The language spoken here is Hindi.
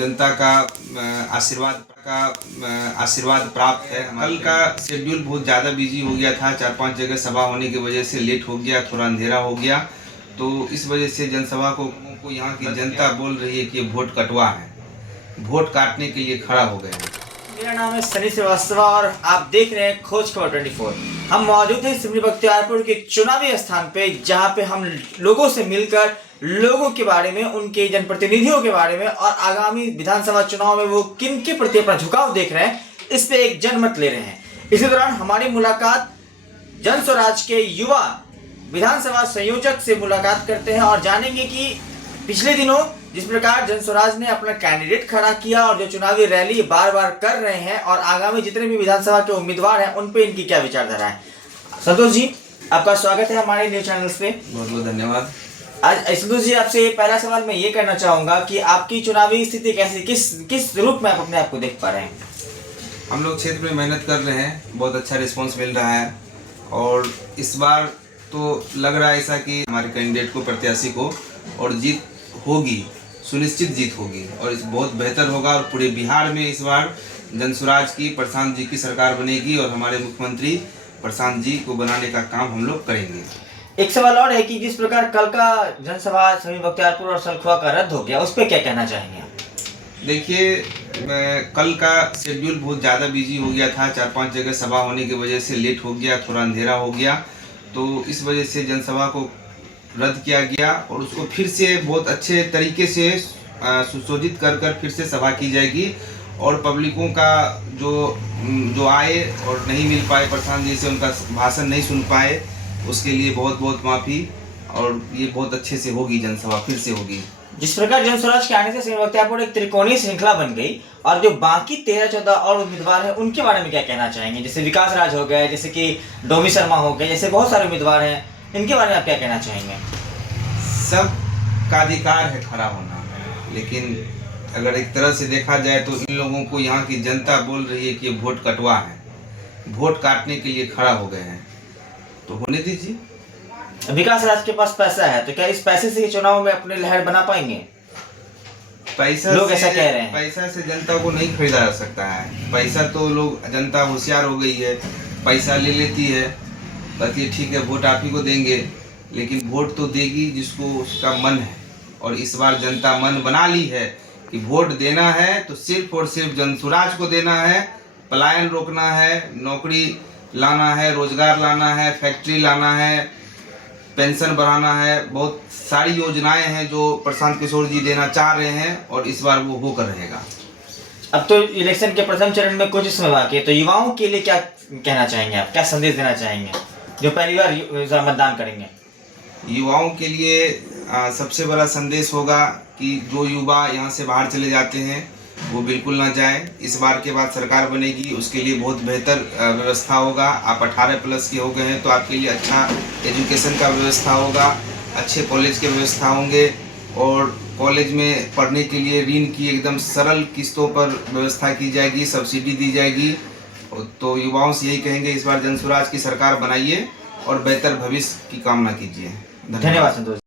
जनता का आशीर्वाद प्राप्त है। कल का शेड्यूल बहुत ज़्यादा बिजी हो गया था, 4-5 जगह सभा होने की वजह से लेट हो गया, थोड़ा अंधेरा हो गया। तो इस वजह से जनसभा को यहाँ की जनता बोल रही है कि ये वोट कटवा है, वोट काटने के लिए खड़ा हो गए हैं। मेरा नाम है सनी श्रीवास्तव और आप देख रहे हैं खोज खबर 24। हम मौजूद हैं सिमरी बख्तियारपुर के चुनावी स्थान पे, जहां पे हम लोगों से मिलकर लोगों के बारे में, उनके जनप्रतिनिधियों के बारे में और आगामी विधानसभा चुनाव में वो किन के प्रति अपना झुकाव देख रहे हैं, इस पे एक जनमत ले रहे हैं। इसी दौरान हमारी मुलाकात जन स्वराज के युवा विधानसभा संयोजक से मुलाकात करते हैं और जानेंगे कि पिछले दिनों जिस प्रकार जन स्वराज ने अपना कैंडिडेट खड़ा किया और जो चुनावी रैली बार बार कर रहे हैं और आगामी जितने भी विधानसभा के उम्मीदवार हैं उन पे इनकी क्या विचारधारा है। संतोष जी, आपका स्वागत है हमारे न्यूज चैनल्स पे। बहुत बहुत धन्यवाद। आज संतोष जी, आपसे पहला सवाल मैं ये करना चाहूंगा कि आपकी चुनावी स्थिति कैसी, किस रूप में आप अपने आप को देख पा रहे हैं? हम लोग क्षेत्र में मेहनत कर रहे हैं, बहुत अच्छा रिस्पांस मिल रहा है और इस बार तो लग रहा है ऐसा कि हमारे कैंडिडेट को, प्रत्याशी को और जीत होगी, सुनिश्चित जीत होगी और इस बहुत बेहतर होगा। और पूरे बिहार में इस बार जन स्वराज की, प्रशांत जी की सरकार बनेगी और हमारे मुख्यमंत्री प्रशांत जी को बनाने का काम हम लोग करेंगे। एक सवाल और है कि जिस प्रकार कल का जनसभा सिमरी बख्तियारपुर और सलखुआ का रद्द हो गया, उस पर क्या कहना चाहेंगे? देखिए, कल का शेड्यूल बहुत ज़्यादा बिजी हो गया था, 4-5 जगह सभा होने की वजह से लेट हो गया, थोड़ा अंधेरा हो गया। तो इस वजह से जनसभा को रद्द किया गया और उसको फिर से बहुत अच्छे तरीके से सुशोभित कर फिर से सभा की जाएगी और पब्लिकों का जो आए और नहीं मिल पाए, प्रशांत जी से उनका भाषण नहीं सुन पाए, उसके लिए बहुत बहुत माफ़ी। और ये बहुत अच्छे से होगी, जनसभा फिर से होगी। जिस प्रकार जन स्वराज के आने से सिमरी बख्तियारपुर एक त्रिकोणीय श्रृंखला बन गई और जो बाकी 13-14 और उम्मीदवार हैं उनके बारे में क्या कहना चाहेंगे? जैसे विकास राज हो गए, जैसे कि डोमी शर्मा हो गए, जैसे बहुत सारे उम्मीदवार हैं, इनके बारे में आप क्या कहना चाहेंगे? सब का अधिकार है खड़ा होना, लेकिन अगर एक तरह से देखा जाए तो इन लोगों को यहाँ की जनता बोल रही है कि ये वोट कटवा है, वोट काटने के लिए खड़ा हो गए हैं, तो होने दीजिए। विकास राज के पास पैसा है, तो क्या इस पैसे से चुनाव में अपने लहर बना पाएंगे? पैसा लोग ऐसा कह रहे हैं। पैसा से जनता को नहीं खरीदा जा सकता है। पैसा तो लोग, जनता होशियार हो गई है, पैसा ले लेती है, कहती है ठीक है वोट आप ही को देंगे, लेकिन वोट तो देगी जिसको उसका मन है। और इस बार जनता मन बना ली है कि वोट देना है तो सिर्फ और सिर्फ जन स्वराज को देना है, पलायन रोकना है, नौकरी लाना है, रोजगार लाना है, फैक्ट्री लाना है, पेंशन बढ़ाना है। बहुत सारी योजनाएं हैं जो प्रशांत किशोर जी देना चाह रहे हैं और इस बार वो होकर रहेगा। अब तो इलेक्शन के प्रथम चरण में कुछ समय बाकी है, तो युवाओं के लिए क्या कहना चाहेंगे आप, क्या संदेश देना चाहेंगे जो पहली बार मतदान करेंगे? युवाओं के लिए सबसे बड़ा संदेश होगा कि जो युवा यहाँ से बाहर चले जाते हैं वो बिल्कुल ना जाए। इस बार के बाद सरकार बनेगी, उसके लिए बहुत बेहतर व्यवस्था होगा। आप 18+ के हो गए हैं तो आपके लिए अच्छा एजुकेशन का व्यवस्था होगा, अच्छे कॉलेज के व्यवस्था होंगे और कॉलेज में पढ़ने के लिए ऋण की एकदम सरल किस्तों पर व्यवस्था की जाएगी, सब्सिडी दी जाएगी। तो युवाओं से यही कहेंगे, इस बार जन स्वराज की सरकार बनाइए और बेहतर भविष्य की कामना कीजिए। धन्यवाद संतोष।